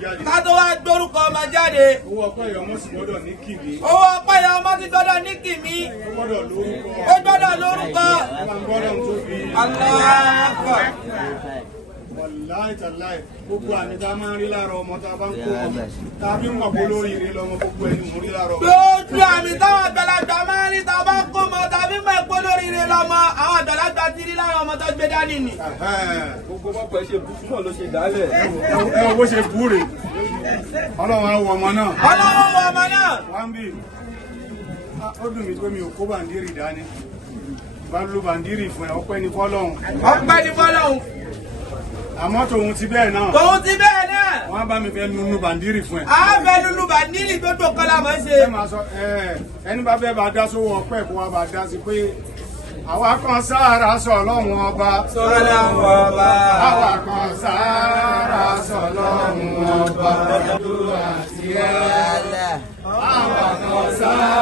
ká tó wá gbórúkọ ọmọ jáde. owó ọpẹ́ yọ ọmọ sì gbọ́dọ̀ ní kìmí. owó ọpẹ́ yọ ọmọ ti gbọ́dọ̀ ní kìmí. ó gbọ́dọ̀ lórúkọ. Wàláì tàláì gbogbo àmì tá a máa ń rí lára ọmọ tá a bá ń kó ọmọ tá a fi ń wọ̀pọ̀ lórí ire lọ́mọ gbogbo ẹni mú rí lára ọmọ. lójú àmì táwọn àgbàlagbà máa ń rí tá a bá ń kó ọmọ tá a fi ń mọ̀ ẹ̀pọ̀ lórí ire lọ́mọ àwọn àgbàlagbà ti rí lára ọmọ tó gbé dání ni. gbogbo bọ́pọ̀ ẹ ṣe bú fún ọ ló ṣe dálẹ̀. ẹ wo bó ṣe bú rè ọlọ́run á wọ ọmọ náà. ọlọ́run wọ ọmọ náà. wọ́n bí ó dùn mí pé mi ò kó bàǹdírì dání bá ló bàǹdírì fún ẹ ọpẹ́ ní fọ́lọ́run. ọpẹ́ ní fọ́lọ́run. àmọ́ tòun ti bẹ́ẹ̀ náà. tòun ti bẹ́ẹ̀ náà. wọ́n á bá mi fẹ́ nunu bàǹdírì fún ẹ. a fẹ́ nunu bàǹdírì tó tó kọ́lá mọ́ ṣe. ẹ máa sọ ẹni bá fẹ́ bá dá sówó ọpẹ́ kó wá bá dá sí pé àwa kan sára sọ lọ́hùn ọba. sọlọ́hùn ọba. àwa kan sára sọ lọ́hùn ọba. àwa kan sára.